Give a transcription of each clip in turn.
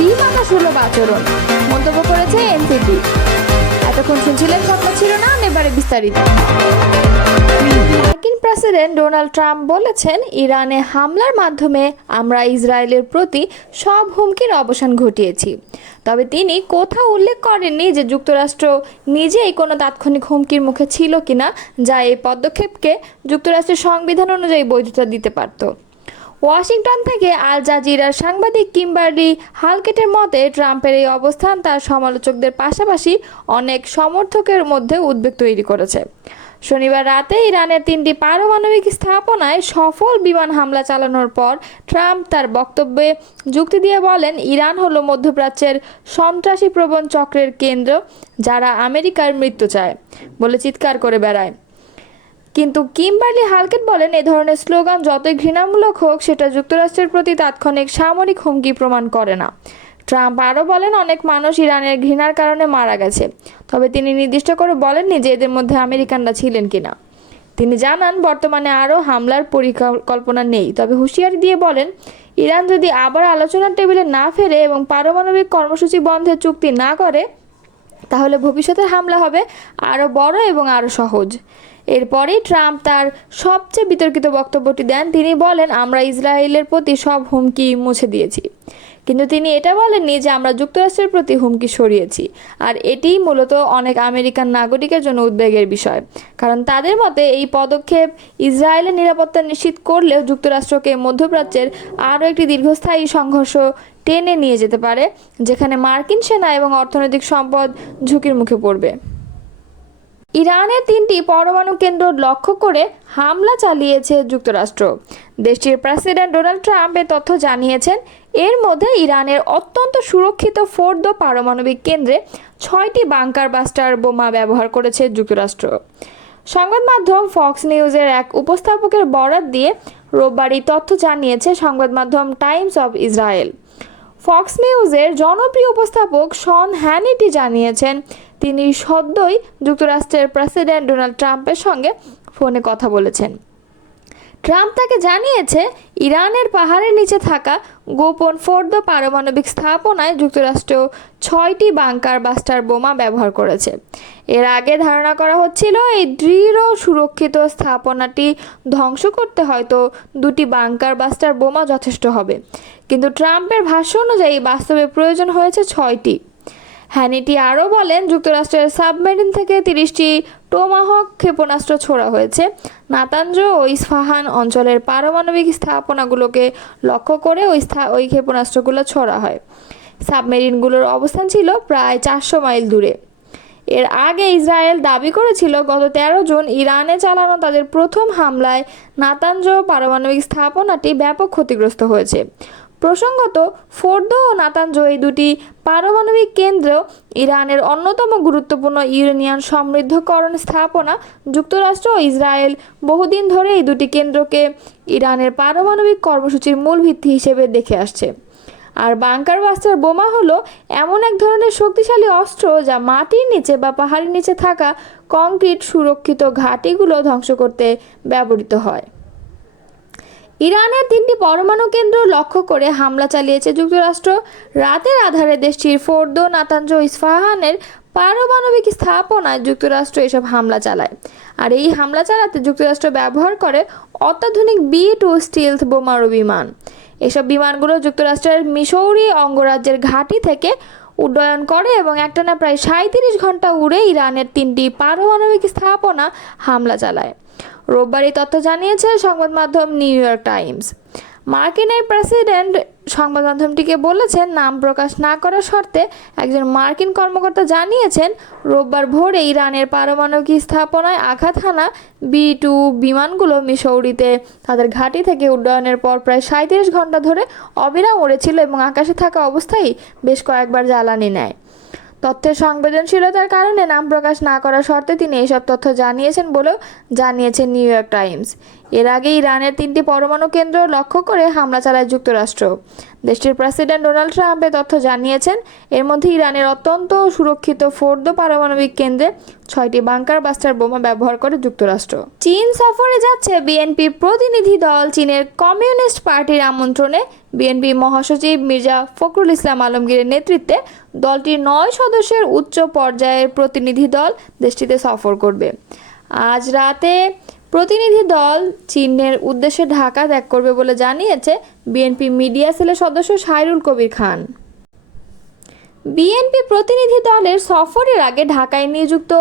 দ্বিমাত্রাসুলভ আচরণ মন্তব্য করেছে এনসিপি। এতক্ষণ শুনছিলেন সংবাদ শিরোনাম, এবারে বিস্তারিত। মার্কিন প্রেসিডেন্ট ডোনাল্ড ট্রাম্প বলেছেন, ইরানে হামলার মাধ্যমে আমরা ইসরায়েলের প্রতি সব হুমকির অবসান ঘটিয়েছি। তবে তিনি কোথাও উল্লেখ করেননি যে যুক্তরাষ্ট্র নিজেই কোনো তাৎক্ষণিক হুমকির মুখে ছিল কিনা, যা এই পদক্ষেপকে যুক্তরাষ্ট্রের সংবিধান অনুযায়ী বৈধতা দিতে পারত। ওয়াশিংটন থেকে আল জাজিরার সাংবাদিক কিম্বারলি হালকেটের মতে, ট্রাম্পের এই অবস্থান তার সমালোচকদের পাশাপাশি অনেক সমর্থকের মধ্যে উদ্বেগ তৈরি করেছে। শনিবার রাতে ইরানের 3টি পারমাণবিক স্থাপনায় সফল বিমান হামলা চালানোর পর ট্রাম্প তার বক্তব্যে যুক্তি দিয়ে বলেন, ইরান হলো মধ্যপ্রাচ্যের সন্ত্রাসী প্রবণ চক্রের কেন্দ্র, যারা আমেরিকার মৃত্যু চায় বলে চিৎকার করে বেড়ায়। কিন্তু কিম্বারলি হালকেট বলেন, এ ধরনের স্লোগান যতই ঘৃণামূলক হোক, সেটা যুক্তরাষ্ট্রের প্রতি তাৎক্ষণিক সামরিক হুমকি প্রমাণ করে না। ট্রাম্প আরও বলেন, অনেক মানুষ ইরানের ঘৃণার কারণে মারা গেছে, তবে তিনি নির্দিষ্ট করে বলেননি যে এদের মধ্যে আমেরিকানরা ছিলেন কিনা। তিনি জানান, বর্তমানে আরও হামলার পরিকল্পনা নেই, তবে হুঁশিয়ারি দিয়ে বলেন, ইরান যদি আবার আলোচনার টেবিলে না ফেরে এবং পারমাণবিক কর্মসূচি বন্ধের চুক্তি না করে, তাহলে ভবিষ্যতের হামলা হবে আরও বড় এবং আরও সহজ। এরপরেই ট্রাম্প তার সবচেয়ে বিতর্কিত বক্তব্যটি দেন। তিনি বলেন, আমরা ইসরায়েলের প্রতি সব হুমকি মুছে দিয়েছি, কিন্তু তিনি এটা বলেননি যে আমরা যুক্তরাষ্ট্রের প্রতি হুমকি সরিয়েছি। আর এটিই মূলত অনেক আমেরিকান নাগরিকের জন্য উদ্বেগের বিষয়, কারণ তাদের মতে এই পদক্ষেপ ইসরায়েলের নিরাপত্তা নিশ্চিত করলেও যুক্তরাষ্ট্রকে মধ্যপ্রাচ্যের আরও একটি দীর্ঘস্থায়ী সংঘর্ষ টেনে নিয়ে যেতে পারে, যেখানে মার্কিন সেনা এবং অর্থনৈতিক সম্পদ ঝুঁকির মুখে পড়বে। ইরানের 3টি পরমাণু কেন্দ্র লক্ষ্য করে হামলা চালিয়েছে যুক্তরাষ্ট্র। দেশটির প্রেসিডেন্ট ডোনাল্ড ট্রাম্প এ তথ্য জানিয়েছেন। এর মধ্যে ইরানের অত্যন্ত সুরক্ষিত ফোর্দো পারমাণবিক কেন্দ্রে 6টি বাংকার বাস্টার বোমা ব্যবহার করেছে যুক্তরাষ্ট্র। সংবাদ মাধ্যম ফক্স নিউজের এক উপস্থাপকের বরাত দিয়ে রোববার এই তথ্য জানিয়েছে সংবাদ মাধ্যম টাইমস অব ইসরায়েল। ফক্স নিউজের জনপ্রিয় উপস্থাপক শন হ্যানিটি জানিয়েছেন, তিনি সদ্যই যুক্তরাষ্ট্রের প্রেসিডেন্ট ডোনাল্ড ট্রাম্পের সঙ্গে ফোনে কথা বলেছেন। ট্রাম্প তাকে জানিয়েছে, ইরানের পাহাড়ের নিচে থাকা গোপন ফোর্দো পারমাণবিক স্থাপনায় যুক্তরাষ্ট্র 6টি বাংকার বাস্টার বোমা ব্যবহার করেছে। এর আগে ধারণা করা হচ্ছিল, এই দৃঢ় সুরক্ষিত স্থাপনাটি ধ্বংস করতে হয়তো 2টি বাংকার বাস্টার বোমা যথেষ্ট হবে, কিন্তু ট্রাম্পের ভাষ্য অনুযায়ী বাস্তবে প্রয়োজন হয়েছে 6টি। হ্যানিটি আরও বলেন, যুক্তরাষ্ট্রের সাবমেরিন থেকে 30টি টোমাহক ক্ষেপণাস্ত্র ছোড়া হয়েছে। নাতাঞ্জ ও ইস্পাহান অঞ্চলের পারমাণবিক স্থাপনাগুলোকে লক্ষ্য করে ওই ক্ষেপণাস্ত্রগুলো ছোড়া হয়। সাবমেরিনগুলোর অবস্থান ছিল প্রায় 400 মাইল দূরে। এর আগে ইসরায়েল দাবি করেছিল, গত 13 জুন ইরানে চালানো তাদের প্রথম হামলায় নাতাঞ্জ পারমাণবিক স্থাপনাটি ব্যাপক ক্ষতিগ্রস্ত হয়েছে। প্রসঙ্গত, ফোর্দো ও নাতাঞ্জ এই দুটি পারমাণবিক কেন্দ্র ইরানের অন্যতম গুরুত্বপূর্ণ ইউরেনিয়াম সমৃদ্ধকরণ স্থাপনা। যুক্তরাষ্ট্র ও ইসরায়েল বহুদিন ধরে এই দুটি কেন্দ্রকে ইরানের পারমাণবিক কর্মসূচির মূল ভিত্তি হিসেবে দেখে আসছে। আর বাংকার বাস্টার বোমা হলো এমন এক ধরনের শক্তিশালী অস্ত্র, যা মাটির নিচে বা পাহাড়ের নিচে থাকা কংক্রিট সুরক্ষিত ঘাঁটিগুলো ধ্বংস করতে ব্যবহৃত হয়। ইরানের 3টি পরমাণু কেন্দ্র লক্ষ্য করে হামলা চালিয়েছে যুক্তরাষ্ট্র। রাতের আধারে দেশটির ফোর্দো, নাতাঞ্জ, ইস্পাহানের পারমাণবিক স্থাপনায় যুক্তরাষ্ট্র এসব হামলা চালায়। আর এই হামলা চালাতে যুক্তরাষ্ট্র ব্যবহার করে অত্যাধুনিক B-2 স্টিলথ বোমারু বিমান। এসব বিমানগুলো যুক্তরাষ্ট্রের মিসৌরি অঙ্গরাজ্যের ঘাঁটি থেকে উড্ডয়ন করে এবং একটানা প্রায় 37 ঘন্টা উড়ে ইরানের 3টি পারমাণবিক স্থাপনা হামলা চালায়। রোববার এই তথ্য জানিয়েছে সংবাদ মাধ্যম নিউ ইয়র্ক টাইমস। মার্কিন এই প্রেসিডেন্ট সংবাদ মাধ্যমটিকে বলেছেন, নাম প্রকাশ না করার শর্তে একজন মার্কিন কর্মকর্তা জানিয়েছেন, রোববার ভোরে ইরানের পারমাণবিক স্থাপনায় আঘাত হানা B-2 বিমানগুলো মিসৌরিতে তাদের ঘাঁটি থেকে উড্ডয়নের পর প্রায় 37 ঘন্টা ধরে অবিরাম উড়েছিল এবং আকাশে থাকা অবস্থায় বেশ কয়েকবার জ্বালানি নেয়। তথ্যের সংবেদনশীলতার কারণে নাম প্রকাশ না করার শর্তে তিনি এইসব তথ্য জানিয়েছেন বলেও জানিয়েছে নিউ ইয়র্ক টাইমস। এর আগে ইরানের 3টি পরমাণু কেন্দ্র লক্ষ্য করে হামলা চালায় যুক্তরাষ্ট্র। দেশটির প্রেসিডেন্ট ডোনাল্ড ট্রাম্প এ তথ্য জানিয়েছেন। এর মধ্যে ইরানের অত্যন্ত সুরক্ষিত ফোর্দো পারমাণবিক কেন্দ্রে 6টি বাংকার বাস্টার বোমা ব্যবহার করে যুক্তরাষ্ট্র। চীন সফরে যাচ্ছে বিএনপি প্রতিনিধি দল। চীনের কমিউনিস্ট পার্টির আমন্ত্রণে বিএনপি মহাসচিব মির্জা ফখরুল ইসলাম আলমগীরের নেতৃত্বে দলটির 9 সদস্যের উচ্চ পর্যায়ের প্রতিনিধি দল দেশটিতে সফর করবে। আজ রাতে প্রতিনিধি দল চীনের উদ্দেশ্যে ঢাকা ত্যাগ করবে বলে জানিয়েছে বিএনপি মিডিয়া সেলের সদস্য সাইরুল কবির খান। বিএনপি প্রতিনিধি দলের সফরের আগে ঢাকায় নিযুক্ত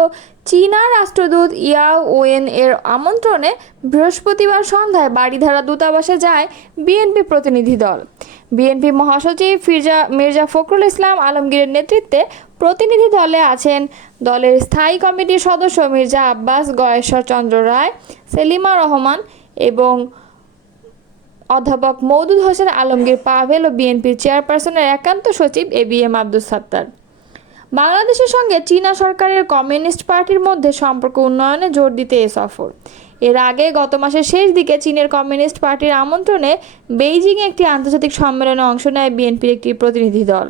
চীনা রাষ্ট্রদূত ইয়াও ওয়েন এর আমন্ত্রণে বৃহস্পতিবার সন্ধ্যায় বারিধারা দূতাবাসে যায় বিএনপি প্রতিনিধি দল। বিএনপি মহাসচিব মির্জা ফখরুল ইসলাম আলমগীরের নেতৃত্বে প্রতিনিধি দলে আছেন দলের স্থায়ী কমিটির সদস্য মির্জা আব্বাস, গয়েশ্বর চন্দ্র রায়, সেলিমা রহমান এবং অধ্যাপক মওদুদ হোসেন আলমগীর পাভেল ও বিএনপির চেয়ারপারসনের একান্ত সচিব এবিএম আব্দুস সাত্তার। বাংলাদেশের সঙ্গে চীনা সরকারের কমিউনিস্ট পার্টির মধ্যে সম্পর্ক উন্নয়নে জোর দিতে এ সফর। এর আগে গত মাসের শেষ দিকে চীনের কমিউনিস্ট পার্টির আমন্ত্রণে বেইজিংয়ে একটি আন্তর্জাতিক সম্মেলনে অংশ নেয় বিএনপির একটি প্রতিনিধি দল।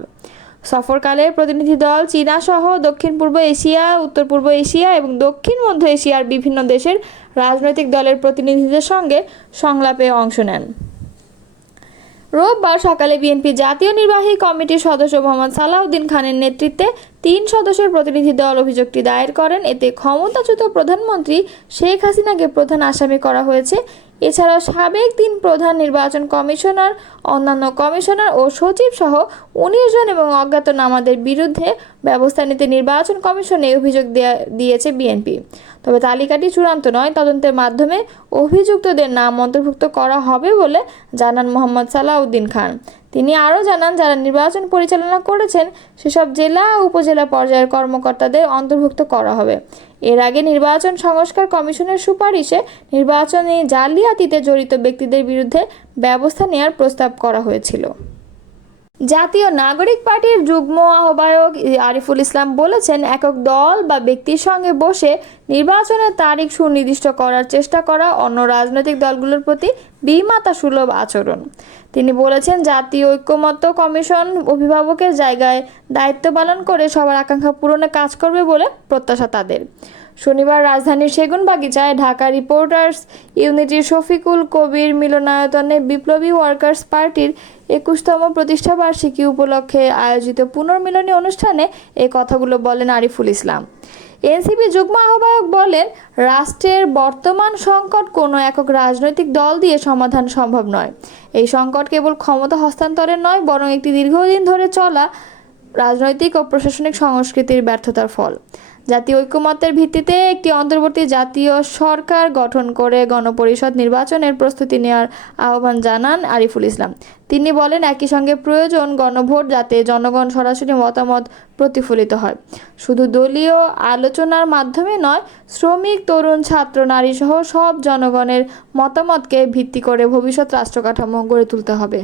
সফরকালে প্রতিনিধি দল চীনা সহ দক্ষিণ পূর্ব এশিয়া, উত্তর পূর্ব এশিয়া এবং দক্ষিণ মধ্য এশিয়ার বিভিন্ন দেশের রাজনৈতিক দলের প্রতিনিধিদের সঙ্গে সংলাপে অংশ নেন। রোববার সকালে বিএনপি জাতীয় নির্বাহী কমিটির সদস্য মোহাম্মদ সালাউদ্দিন খানের নেতৃত্বে 3 সদস্যের প্রতিনিধি দল অভিযোগটি দায়ের করেন। এতে ক্ষমতাচ্যুত প্রধানমন্ত্রী শেখ হাসিনাকে প্রধান আসামি করা হয়েছে। এছাড়াও সাবেক 3 প্রধান নির্বাচন কমিশনার, অন্যান্য কমিশনার ও সচিব সহ 19 জন এবং অজ্ঞাতনামাদের বিরুদ্ধে ব্যবস্থা নিতে নির্বাচন কমিশনে অভিযোগ দিয়েছে বিএনপি। তবে তালিকাটি চূড়ান্ত নয়, তদন্তের মাধ্যমে অভিযুক্তদের নাম অন্তর্ভুক্ত করা হবে বলে জানান মোহাম্মদ সালাউদ্দিন খান। তিনি আরও জানান, যারা নির্বাচন পরিচালনা করেছেন সেসব জেলা ও উপজেলা পর্যায়ের কর্মকর্তাদের অন্তর্ভুক্ত করা হবে। এর আগে নির্বাচন সংস্কার কমিশনের সুপারিশে নির্বাচনী জালিয়াতিতে জড়িত ব্যক্তিদের বিরুদ্ধে ব্যবস্থা নেওয়ার প্রস্তাব করা হয়েছিল। জাতীয় নাগরিক পার্টির যুগ্ম আহ্বায়ক আরিফুল ইসলাম বলেছেন, একক দল বা ব্যক্তির সঙ্গে বসে নির্বাচনের তারিখ সুনির্দিষ্ট করার চেষ্টা করা অন্য রাজনৈতিক দলগুলোর প্রতি বিমাতা সুলভ আচরণ। তিনি বলেছেন, জাতীয় ঐক্যমত্য কমিশন অভিভাবকের জায়গায় দায়িত্ব পালন করে সবার আকাঙ্ক্ষা পূরণে কাজ করবে বলে প্রত্যাশা তাদের। শনিবার রাজধানীর সেগুনবাগিচায় ঢাকা রিপোর্টার্স ইউনিটির শফিকুল কবির মিলনায়তনে বিপ্লবী ওয়ার্কার্স পার্টির 21তম প্রতিষ্ঠাবার্ষিকী উপলক্ষে আয়োজিত পুনর্মিলনী অনুষ্ঠানে এই কথাগুলো বলেন আরিফুল ইসলাম। এনসিপি যুগ্ম আহ্বায়ক বলেন, রাষ্ট্রের বর্তমান সংকট কোনো একক রাজনৈতিক দল দিয়ে সমাধান সম্ভব নয়। এই সংকট কেবল ক্ষমতা হস্তান্তরের নয়, বরং একটি দীর্ঘদিন ধরে চলা রাজনৈতিক ও প্রশাসনিক সংস্কৃতির ব্যর্থতার ফল। জাতীয় ঐক্যমত্যের ভিত্তিতে একটি অন্তর্বর্তী জাতীয় সরকার গঠন করে গণপরিষদ নির্বাচনের প্রস্তুতি নেওয়ার আহ্বান জানান আরিফুল ইসলাম। তিনি বলেন, একই সঙ্গে প্রয়োজন গণভোট, যাতে জনগণ সরাসরি মতামত প্রতিফলিত হয়। শুধু দলীয় আলোচনার মাধ্যমে নয়, শ্রমিক, তরুণ, ছাত্র, নারী সহ সব জনগণের মতামতকে ভিত্তি করে ভবিষ্যৎ রাষ্ট্র কাঠামো গড়ে তুলতে হবে।